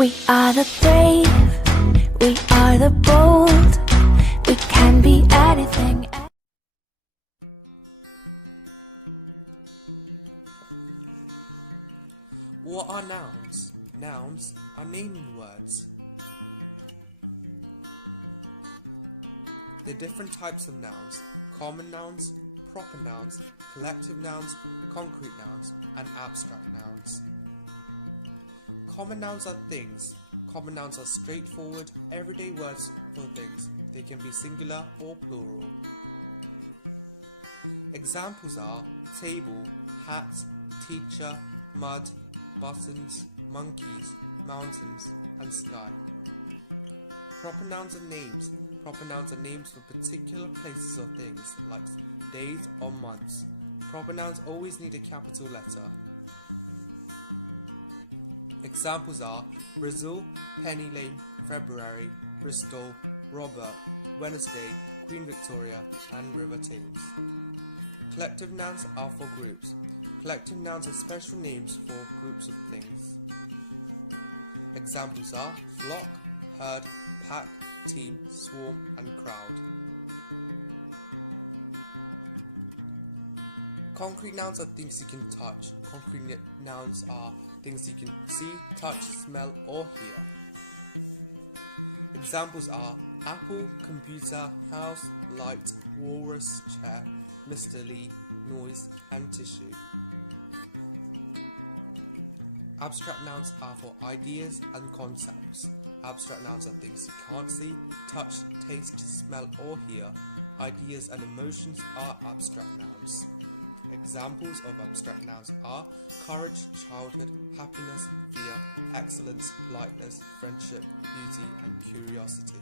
We are the brave, we are the bold, we can be anything. What are nouns? Nouns are naming words. There are different types of nouns: common nouns, proper nouns, collective nouns, concrete nouns, and abstract nouns. Common nouns are things. Common nouns are straightforward, everyday words for things. They can be singular or plural. Examples are table, hat, teacher, mud, buttons, monkeys, mountains, and sky. Proper nouns are names. Proper nouns are names for particular places or things, like days or months. Proper nouns always need a capital letter. Examples are Brazil, Penny Lane, February, Bristol, Robert, Wednesday, Queen Victoria, and River Thames. Collective nouns are for groups. Collective nouns are special names for groups of things. Examples are flock, herd, pack, team, swarm, and crowd. Concrete nouns are things you can touch. Concrete nouns are things you can see, touch, smell, or hear. Examples are apple, computer, house, light, walrus, chair, Mr. Lee, noise, and tissue. Abstract nouns are for ideas and concepts. Abstract nouns are things you can't see, touch, taste, smell, or hear. Ideas and emotions are abstract nouns. Examples of abstract nouns are courage, childhood, happiness, fear, excellence, politeness, friendship, beauty, and curiosity.